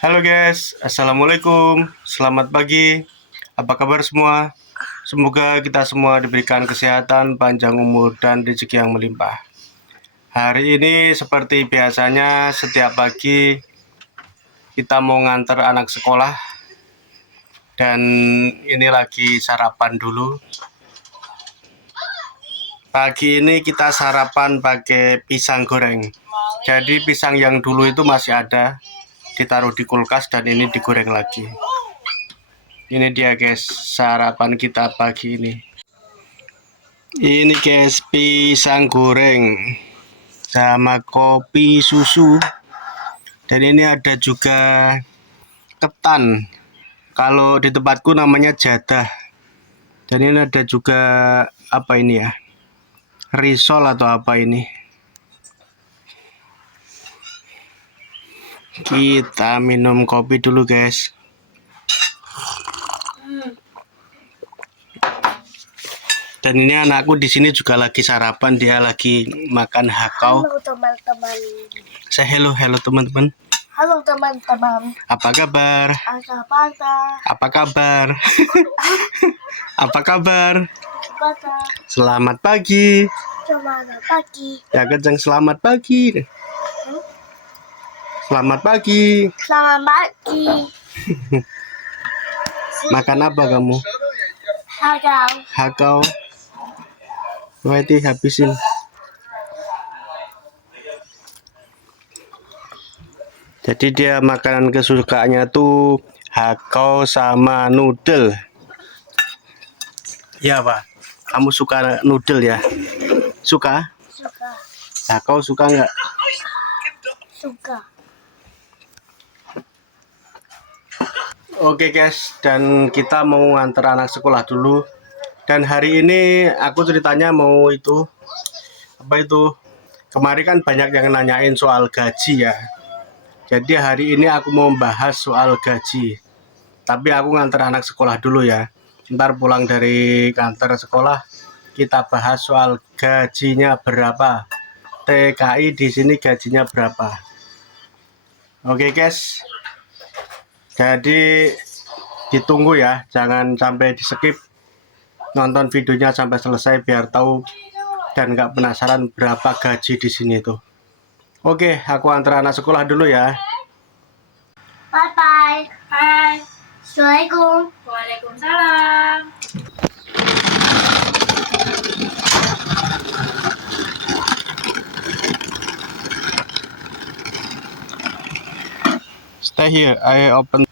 Halo guys, Assalamualaikum, selamat pagi. Apa kabar semua? Semoga kita semua diberikan kesehatan, panjang umur, dan rezeki yang melimpah. Hari ini seperti biasanya setiap pagi kita mau nganter anak sekolah. Dan ini lagi sarapan dulu. Pagi ini kita sarapan pakai pisang goreng. Jadi pisang yang dulu itu masih ada, ditaruh di kulkas dan ini digoreng lagi. Ini dia guys, sarapan kita pagi ini. Ini guys, pisang goreng sama kopi susu. Dan ini ada juga ketan. Kalau di tempatku namanya jadah. Dan ini ada juga apa ini ya? Risol atau apa ini? Kita minum kopi dulu guys. Dan ini anakku di sini juga lagi sarapan, dia lagi makan hakau. Halo teman-teman. Saya hello teman-teman. Halo teman-teman. Apa kabar? Apa kabar? Apa kabar? Selamat pagi. Selamat pagi. Ya kencang, selamat pagi. Selamat pagi. Selamat pagi. Makan apa kamu? Hakau. Wah, itu habisin. Jadi dia makanan kesukaannya tuh hakau sama noodle. Ya Pak, kamu suka noodle ya? Suka? Suka. Hakau suka nggak? Suka. Oke guys, dan kita mau nganter anak sekolah dulu. Dan hari ini aku ceritanya mau itu, apa itu? Kemarin kan banyak yang nanyain soal gaji ya. Jadi hari ini aku mau membahas soal gaji. Tapi aku nganter anak sekolah dulu ya. Ntar pulang dari kantor sekolah kita bahas soal gajinya berapa. TKI di sini gajinya berapa. Oke guys. Jadi ditunggu ya, jangan sampai di skip. Nonton videonya sampai selesai biar tahu dan nggak penasaran berapa gaji di sini tuh. Oke, aku antar anak sekolah dulu ya. Bye bye. Hai. Assalamualaikum. Waalaikumsalam. Stay here, I open.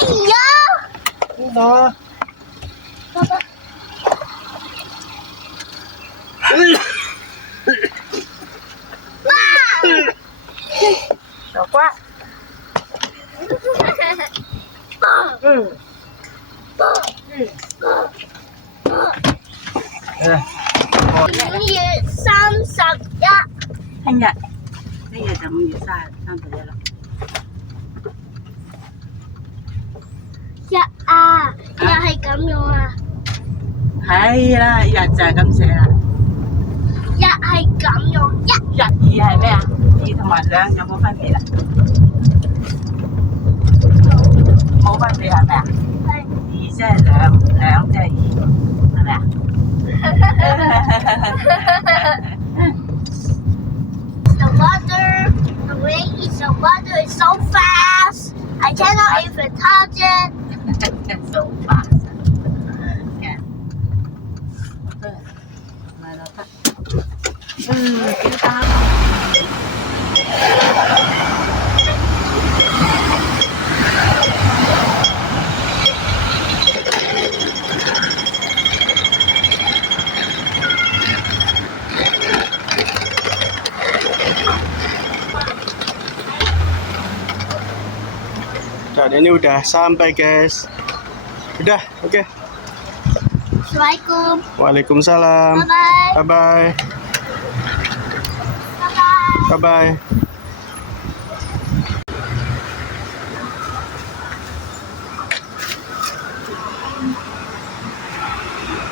Iya. Udah. Coba. Ini Samsak ya. Enggak. Saya dah bisa sampai jalan. Ya ya hai kamu ah. Hai lah, ya jangan saya. Ya hai kamu ya. Ya, iya咩啊？你同埋兩有冇分別啊？冇分別係咩啊？二即係兩，兩即係二，係咪啊？ The rain is the water is so fast. I cannot even touch it. So fast. Yan. May lahat. Kita. Dan ini udah sampai guys. Udah, oke. Assalamualaikum. Waalaikumsalam. Bye bye. Bye bye. Bye bye. Bye bye.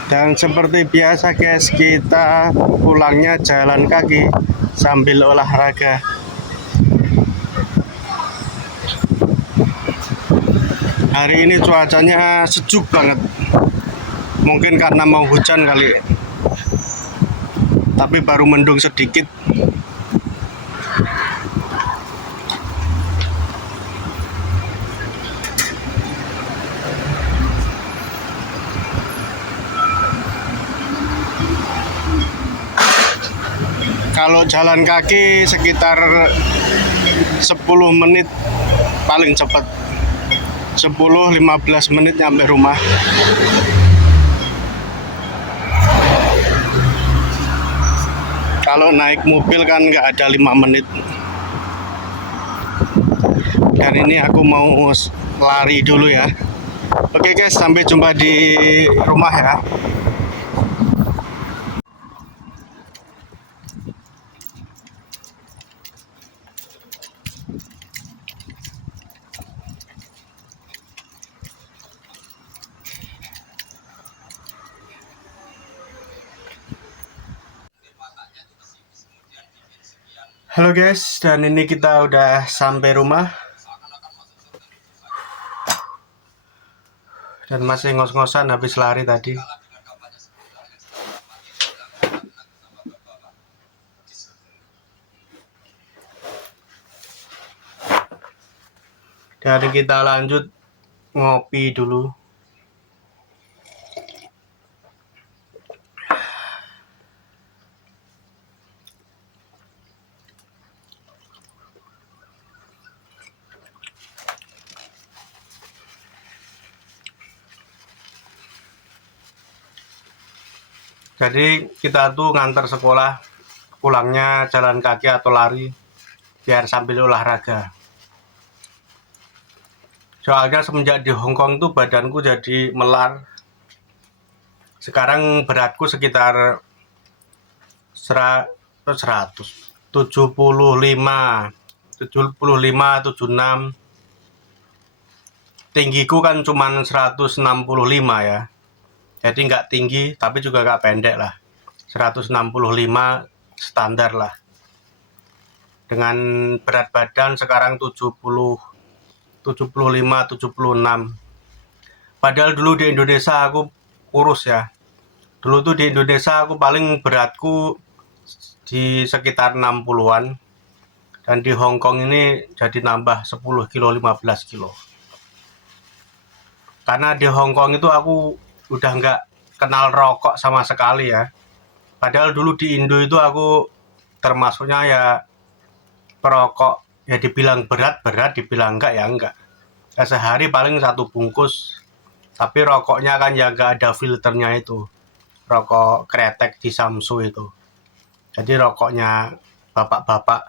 Dan seperti biasa guys, kita pulangnya jalan kaki sambil olahraga. Hari ini cuacanya sejuk banget. Mungkin karena mau hujan kali, tapi baru mendung sedikit. Kalau jalan kaki sekitar 10 menit paling cepat, 10-15 menit nyampe rumah. Kalau naik mobil kan nggak ada 5 menit. Dan ini aku mau lari dulu ya. Oke guys, sampai jumpa di rumah ya. Halo guys, dan ini kita udah sampai rumah. Dan masih ngos-ngosan habis lari tadi. Dan kita lanjut ngopi dulu. Jadi kita tuh ngantar sekolah, pulangnya jalan kaki atau lari, biar sambil olahraga. Soalnya semenjak di Hongkong tuh badanku jadi melar. Sekarang beratku sekitar 175, 76. Tinggiku kan cuman 165 ya. Jadi nggak tinggi, tapi juga nggak pendek lah. 165 standar lah. Dengan berat badan sekarang 75, 76. Padahal dulu di Indonesia aku kurus ya. Dulu tuh di Indonesia aku paling beratku di sekitar 60-an. Dan di Hongkong ini jadi nambah 10 kilo, 15 kilo. Karena di Hongkong itu aku udah nggak kenal rokok sama sekali ya. Padahal dulu di Indo itu aku termasuknya ya perokok. Ya dibilang berat, dibilang enggak ya enggak. Ya sehari paling 1 bungkus. Tapi rokoknya kan ya nggak ada filternya itu. Rokok kretek di Samsu itu. Jadi rokoknya bapak-bapak.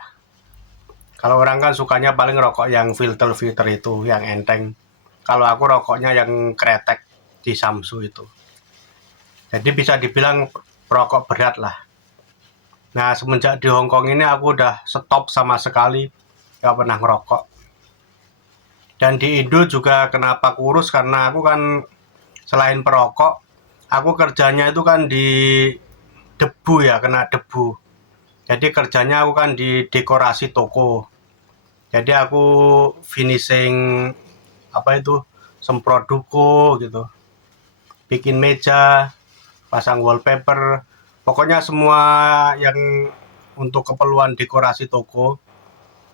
Kalau orang kan sukanya paling rokok yang filter-filter itu, yang enteng. Kalau aku rokoknya yang kretek di Samsu itu. Jadi bisa dibilang perokok berat lah. Nah semenjak di Hongkong ini aku udah stop sama sekali, gak pernah ngerokok. Dan di Indo juga kenapa kurus, karena aku kan selain perokok, aku kerjanya itu kan di debu ya, kena debu. Jadi kerjanya aku kan di dekorasi toko. Jadi aku finishing semprot duko gitu, bikin meja, pasang wallpaper, pokoknya semua yang untuk keperluan dekorasi toko,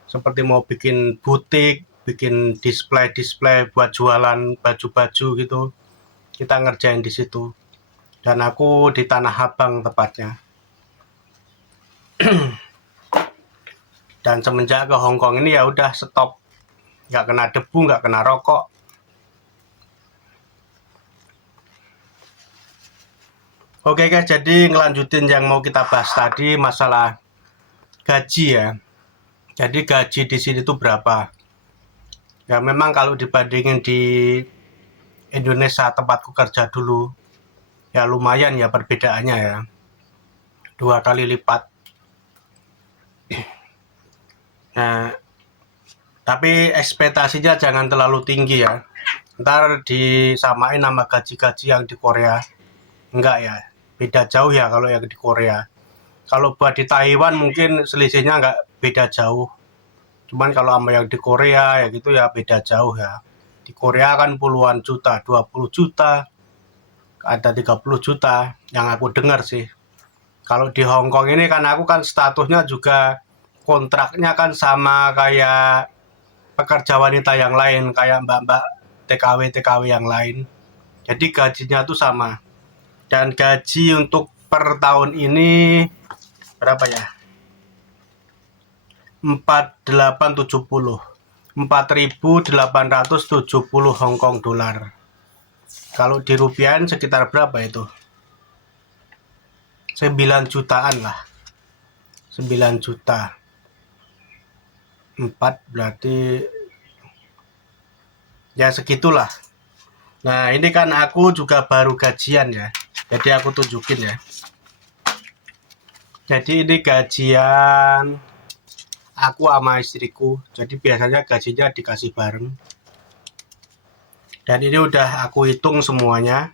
seperti mau bikin butik, bikin display buat jualan baju-baju gitu, kita ngerjain di situ. Dan aku di Tanah Abang tepatnya. Dan semenjak ke Hongkong ini ya udah stop, nggak kena debu, nggak kena rokok. Oke guys, jadi ngelanjutin yang mau kita bahas tadi masalah gaji ya. Jadi gaji di sini tuh berapa? Ya memang kalau dibandingin di Indonesia tempatku kerja dulu, ya lumayan ya perbedaannya ya. 2 kali lipat. Nah, tapi ekspektasinya jangan terlalu tinggi ya. Ntar disamain sama gaji-gaji yang di Korea. enggak ya, beda jauh ya kalau yang di Korea. Kalau buat di Taiwan mungkin selisihnya enggak beda jauh. Cuman kalau sama yang di Korea ya gitu ya beda jauh ya. Di Korea kan puluhan juta, 20 juta, ada 30 juta yang aku dengar sih. Kalau di Hong Kong ini kan aku kan statusnya juga kontraknya kan sama kayak pekerja wanita yang lain, kayak mbak-mbak TKW yang lain. Jadi gajinya tuh sama. Dan gaji untuk per tahun ini berapa ya? 4870. 4.870 Hong Kong dolar. Kalau di rupiahin sekitar berapa itu? 9 jutaan lah. 9 juta. 4 berarti ya segitulah. Nah, ini kan aku juga baru gajian ya. Jadi aku tunjukin ya. Jadi ini gajian aku sama istriku. Jadi biasanya gajinya dikasih bareng. Dan ini udah aku hitung semuanya.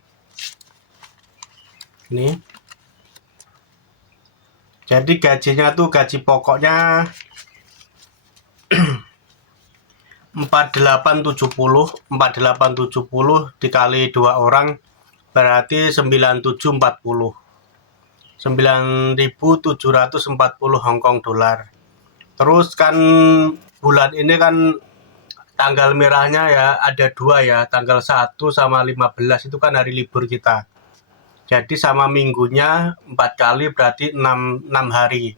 Ini. Jadi gajinya tuh gaji pokoknya 4870 dikali 2 orang berarti 9740. 9.740 Hong Kong dolar. Terus kan bulan ini kan tanggal merahnya ya ada 2 ya, tanggal 1 sama 15 itu kan hari libur kita. Jadi sama minggunya 4 kali berarti 6 hari.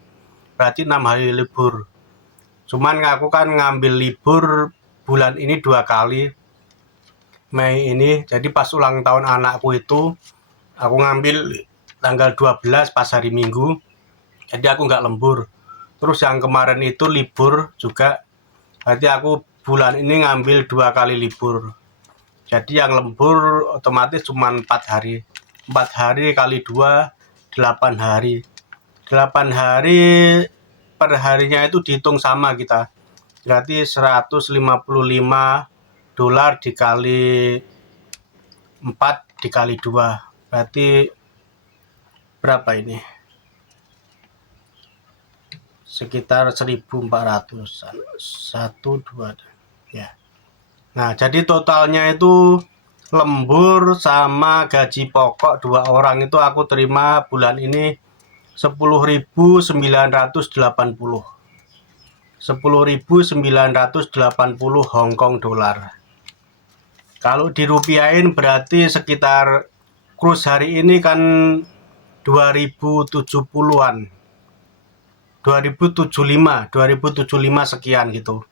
Berarti 6 hari libur. Cuman aku kan ngambil libur bulan ini 2 kali. Mei ini, jadi pas ulang tahun anakku itu aku ngambil tanggal 12 pas hari Minggu. Jadi aku nggak lembur. Terus yang kemarin itu libur juga. Berarti aku bulan ini ngambil 2 kali libur. Jadi yang lembur otomatis cuma 4 hari. 4 hari kali 2, 8 hari. 8 hari per harinya itu dihitung sama kita. Berarti 155 dolar dikali 4 dikali 2. Berarti berapa ini? Sekitar 1.400-an. 1, 2 ya. Nah, jadi totalnya itu lembur sama gaji pokok 2 orang itu aku terima bulan ini 10.980. 10.980 Hong Kong dolar. Kalau dirupiahin berarti sekitar kurs hari ini kan 2070-an. 2075 sekian gitu.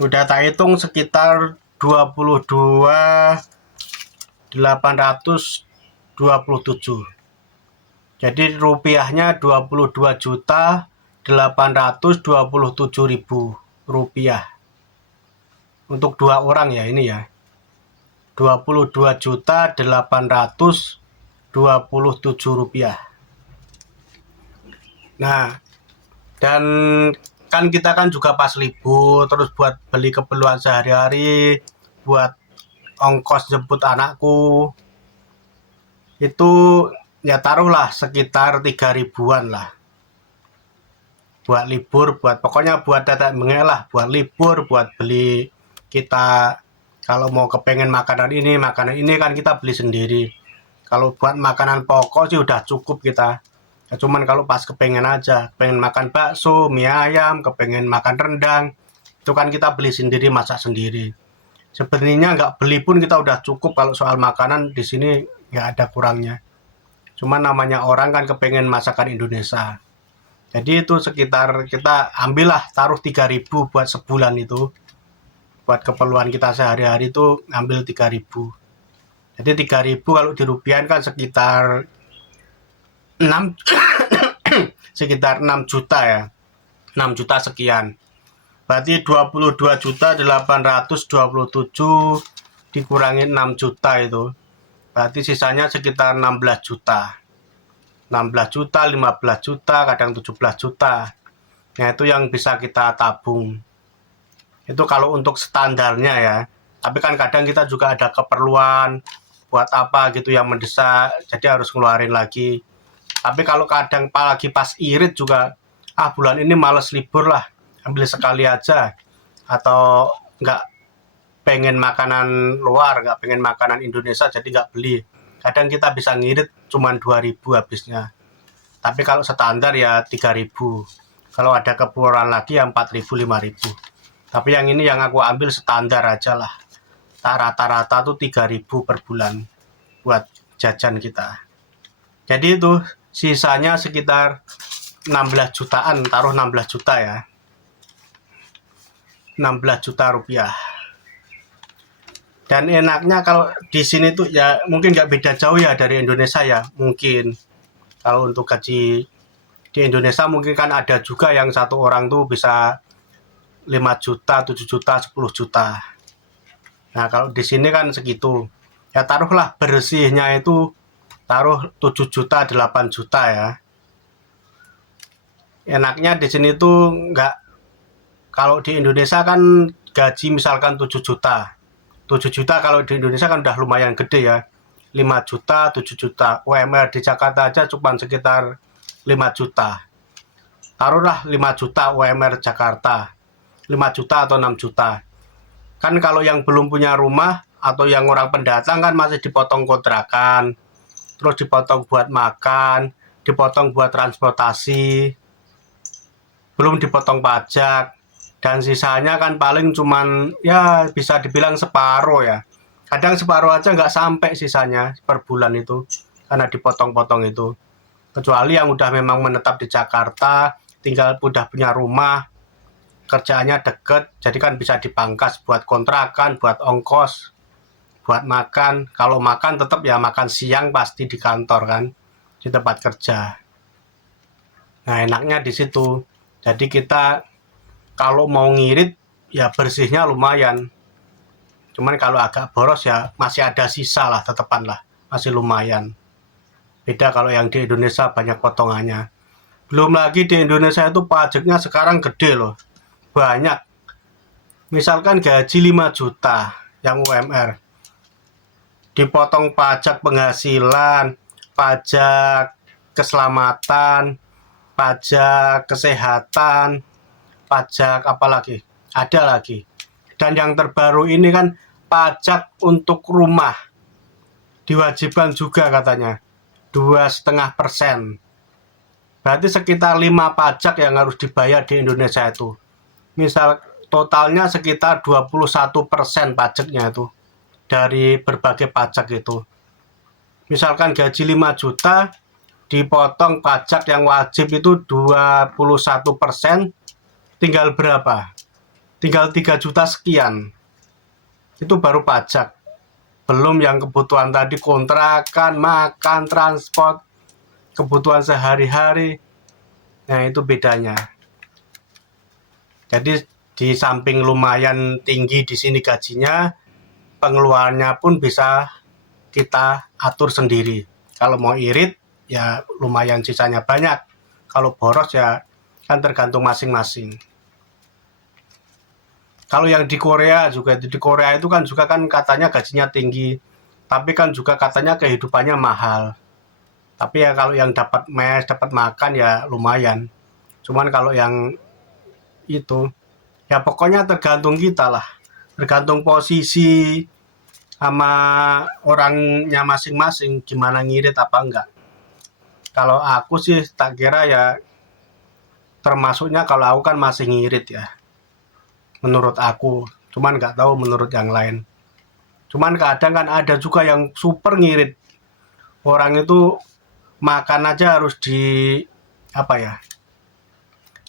Udah tak hitung sekitar 22.827. Jadi rupiahnya 22.827.000 rupiah. Untuk 2 orang ya ini ya. 22.827 rupiah. Nah, dan kan kita kan juga pas libur, terus buat beli keperluan sehari-hari, buat ongkos jemput anakku, itu ya taruhlah sekitar 3.000-an lah. Buat libur, pokoknya buat tetek bengek lah, buat libur, buat beli kita kalau mau kepengen makanan ini kan kita beli sendiri. Kalau buat makanan pokok sih udah cukup kita. Ya, cuman kalau pas kepengen aja, pengen makan bakso, mie ayam, kepengen makan rendang, itu kan kita beli sendiri, masak sendiri. Sebenarnya nggak beli pun kita udah cukup kalau soal makanan di sini nggak ada kurangnya. Cuman namanya orang kan kepengen masakan Indonesia. Jadi itu sekitar kita ambillah taruh 3.000 buat sebulan itu. Buat keperluan kita sehari-hari itu ambil 3.000. Jadi 3.000 kalau dirupiahkan kan sekitar 6 sekitar 6 juta ya. 6 juta sekian. Berarti 22.827 dikurangi 6 juta itu. Berarti sisanya sekitar 16 juta. 16 juta, 15 juta, kadang 17 juta. Nah, itu yang bisa kita tabung. Itu kalau untuk standarnya ya. Tapi kan kadang kita juga ada keperluan buat apa gitu yang mendesak, jadi harus ngeluarin lagi. Tapi kalau kadang lagi pas irit juga, bulan ini males libur lah, ambil sekali aja, atau nggak pengen makanan luar, nggak pengen makanan Indonesia, jadi nggak beli. Kadang kita bisa ngirit cuman 2.000 habisnya. Tapi kalau standar ya 3.000. Kalau ada keperluan lagi ya 4.000, 5.000. Tapi yang ini yang aku ambil standar aja lah. Rata-rata tuh 3.000 per bulan buat jajan kita. Jadi itu sisanya sekitar 16 jutaan, taruh 16 juta ya. 16 juta rupiah. Dan enaknya kalau di sini tuh ya mungkin nggak beda jauh ya dari Indonesia ya. Mungkin kalau untuk gaji di Indonesia mungkin kan ada juga yang satu orang tuh bisa 5 juta, 7 juta, 10 juta. Nah kalau di sini kan segitu. Ya taruhlah bersihnya itu taruh 7 juta, 8 juta ya. Enaknya di sini tuh nggak, kalau di Indonesia kan gaji misalkan 7 juta. 7 juta kalau di Indonesia kan udah lumayan gede ya. 5 juta, 7 juta. UMR di Jakarta aja cuma sekitar 5 juta. Taruhlah 5 juta UMR Jakarta. 5 juta atau 6 juta. Kan kalau yang belum punya rumah atau yang orang pendatang kan masih dipotong kontrakan. Terus dipotong buat makan, dipotong buat transportasi. Belum dipotong pajak. Dan sisanya kan paling cuman ya bisa dibilang separuh ya. Kadang separuh aja nggak sampai sisanya per bulan itu. Karena dipotong-potong itu. Kecuali yang udah memang menetap di Jakarta, tinggal udah punya rumah, kerjaannya deket, jadi kan bisa dipangkas buat kontrakan, buat ongkos, buat makan. Kalau makan tetap ya makan siang pasti di kantor kan, di tempat kerja. Nah enaknya di situ. Jadi kita kalau mau ngirit ya bersihnya lumayan. Cuman kalau agak boros ya masih ada sisa lah, tetepan lah, masih lumayan. Beda kalau yang di Indonesia banyak potongannya. Belum lagi di Indonesia itu pajaknya sekarang gede loh. Banyak. Misalkan gaji 5 juta yang UMR. Dipotong pajak penghasilan, pajak keselamatan, pajak kesehatan, pajak apa lagi? Ada lagi. Dan yang terbaru ini kan pajak untuk rumah. Diwajibkan juga katanya. 2,5%. Berarti sekitar 5 pajak yang harus dibayar di Indonesia itu. Misal totalnya sekitar 21% pajaknya itu. Dari berbagai pajak itu. Misalkan gaji 5 juta, dipotong pajak yang wajib itu 21%, tinggal berapa? Tinggal 3 juta sekian. Itu baru pajak. Belum yang kebutuhan tadi, kontrakan, makan, transport, kebutuhan sehari-hari. Nah, itu bedanya. Jadi di samping lumayan tinggi di sini gajinya, pengeluarannya pun bisa kita atur sendiri. Kalau mau irit, ya lumayan sisanya banyak. Kalau boros ya kan tergantung masing-masing. Kalau yang di Korea juga, di Korea itu kan juga kan katanya gajinya tinggi, tapi kan juga katanya kehidupannya mahal. Tapi ya kalau yang dapat mes, dapat makan ya lumayan. Cuman kalau yang itu, ya pokoknya tergantung kita lah. Tergantung posisi sama orangnya masing-masing, gimana ngirit apa enggak. Kalau aku sih tak kira ya, termasuknya kalau aku kan masih ngirit ya. Menurut aku, cuman nggak tahu menurut yang lain. Cuman kadang kan ada juga yang super ngirit. Orang itu makan aja harus apa ya,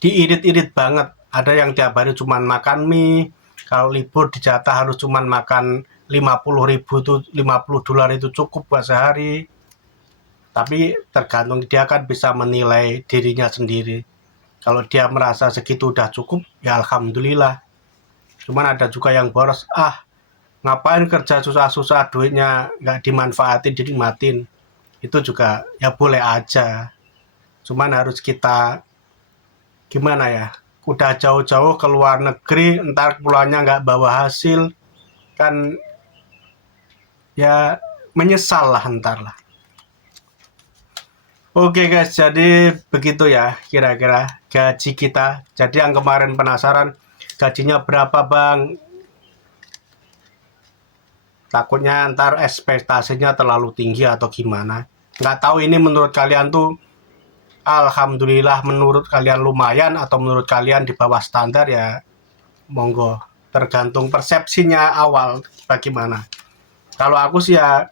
diirit-irit banget. Ada yang tiap hari cuman makan mie. Kalau libur dijatah harus cuman makan 50.000 tuh, $50 itu cukup buat sehari. Tapi tergantung dia kan bisa menilai dirinya sendiri. Kalau dia merasa segitu udah cukup, ya alhamdulillah. Cuman ada juga yang boros, ngapain kerja susah-susah, duitnya nggak dimanfaatin, dinikmatin. Itu juga ya boleh aja. Cuman harus kita, gimana ya, udah jauh-jauh ke luar negeri, entar pulangnya nggak bawa hasil, kan ya menyesal lah ntar lah. Oke guys, jadi begitu ya kira-kira gaji kita. Jadi yang kemarin penasaran gajinya berapa bang, takutnya ntar ekspektasinya terlalu tinggi atau gimana. Nggak tahu ini menurut kalian tuh alhamdulillah menurut kalian lumayan atau menurut kalian di bawah standar ya monggo, tergantung persepsinya awal bagaimana. Kalau aku sih ya,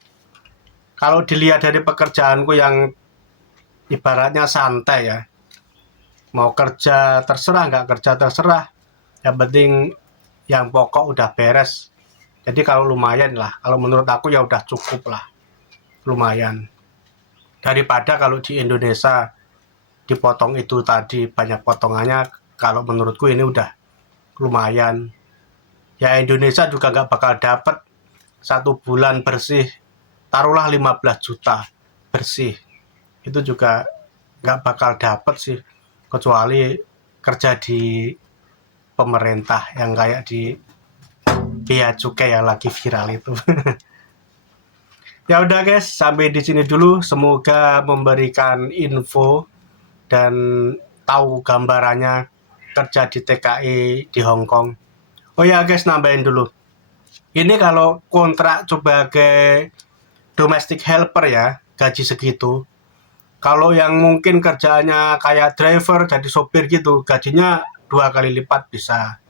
kalau dilihat dari pekerjaanku yang ibaratnya santai ya, mau kerja terserah, nggak kerja terserah, yang penting yang pokok udah beres. Jadi kalau lumayan lah, kalau menurut aku ya udah cukup lah, lumayan. Daripada kalau di Indonesia dipotong itu tadi banyak potongannya, kalau menurutku ini udah lumayan. Ya Indonesia juga nggak bakal dapet 1 bulan bersih, taruhlah 15 juta bersih. Itu juga nggak bakal dapet sih, kecuali kerja di pemerintah yang kayak di bea cukai yang lagi viral itu. Ya udah guys, sampai di sini dulu. Semoga memberikan info dan tahu gambarannya kerja di TKI di Hong Kong. Oh ya guys, nambahin dulu. Ini kalau kontrak sebagai domestic helper ya, gaji segitu. Kalau yang mungkin kerjaannya kayak driver, jadi sopir gitu, gajinya 2 kali lipat bisa.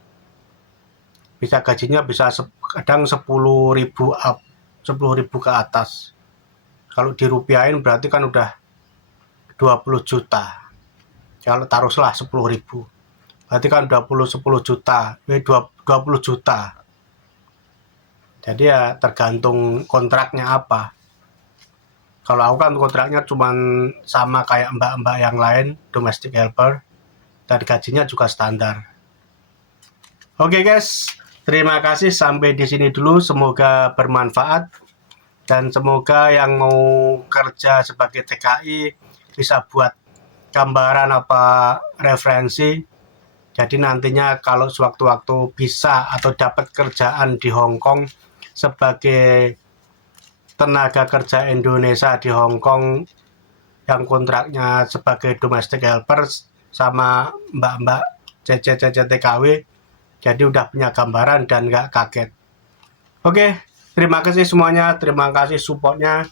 Bisa gajinya bisa kadang 10.000 up, 10.000 ke atas. Kalau dirupiahin berarti kan udah 20 juta. Kalau taruhlah 10.000. Berarti kan 10 juta, 20 juta. Jadi ya tergantung kontraknya apa. Kalau aku kan kontraknya cuma sama kayak mbak-mbak yang lain, domestic helper, dan gajinya juga standar. Oke guys, terima kasih sampai di sini dulu. Semoga bermanfaat dan semoga yang mau kerja sebagai TKI bisa buat gambaran apa referensi. Jadi nantinya kalau sewaktu-waktu bisa atau dapat kerjaan di Hong Kong sebagai tenaga kerja Indonesia di Hong Kong yang kontraknya sebagai domestic helper sama mbak-mbak CC TKW, jadi udah punya gambaran dan nggak kaget. Oke, terima kasih semuanya, terima kasih supportnya.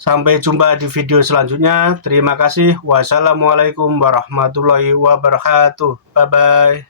Sampai jumpa di video selanjutnya. Terima kasih. Wassalamualaikum warahmatullahi wabarakatuh. Bye bye.